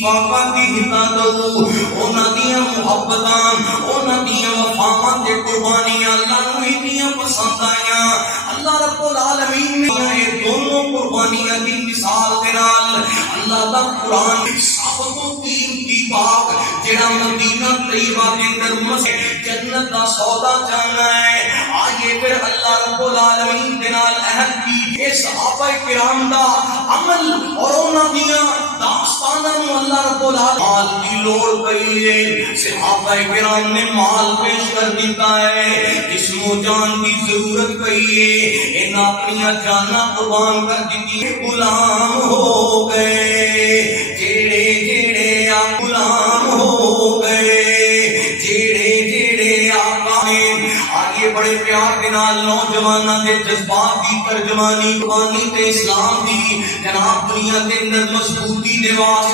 فاقہ دی ہدایت انہاں دیاں محبتاں انہاں دیاں وفاواں تے قربانیاں اللہ نوں اتنیاں پسند آئیاں اللہ رب العالمین نے یہ دونوں قربانیاں دی مثال دے نال اللہ دا قرآن سب تو قیمتی باغ جڑا مدینہ طیبہ دے اندر مسجد جنت دا سودا جاننا ہے آئیے پھر اللہ رب العالمین دے نال عہد کی اے صحابہ کرام دا عمل اور انہاں دیاں داستاناں نوں اللہ رب العالمین مال دی لوڑ پئی ہے صحابہ کرام نے مال پیش کر دیتا ہے جسم و جان کی ضرورت پئی ہے انہاں اپنی جاناں قربان کر دیتی غلام ہو گئے جڑے جڑے غلام ہو گئے آگے بڑے پیار کے نال نوجواناں دے جذبات دی ترجمانی قربانی تے اسلام دی جناب دنیا دے اندر مضبوطی دے واسطے